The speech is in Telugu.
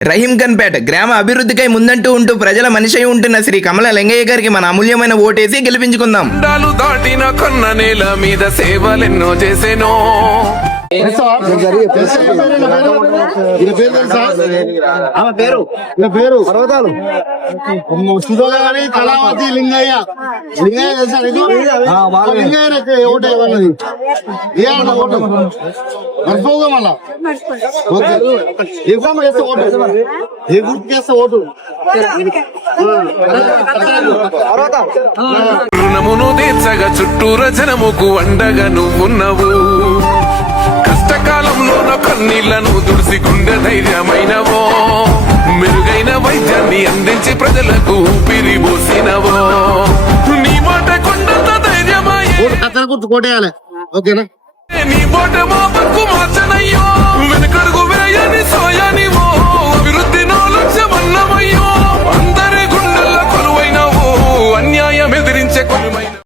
రహీంఖన్పేట గ్రామ అభివృద్ధికై ముందంటూ ఉంటూ ప్రజల మనిషి ఉంటున్న శ్రీ కమల లింగయ్య గారికి మన అమూల్యమైన ఓటేసి గెలిపించుకుందాం. దాటిన కొన్న నేల మీద సేవలెన్నో చేసేనో. కళావతి లింగయ్య లింగయ్య ఓటు ఇవ్వాలన్నది ఓటు మర్చిపోగా మళ్ళా చేస్తే ఓటు ఏ గుర్తు చేస్తే ఓటు రుణమును తీర్చగా చుట్టూర జనముకు అండగా నువ్వున్నావు. కష్టకాలంలోన కన్నీళ్లను దుడిసి గుండె ధైర్యమైనవో. మెరుగైన వైద్యాన్ని అందించి ప్రజలకు ఊపిరి పోసినవో. నీ మాట కొండంత ధైర్యమయ్యే గుర్తు కోటేయాలి. ఓకేనా? నీ మాట మా బతుకు మార్చనయ్యో. వెనుకడుగు వేయని సోయనివో.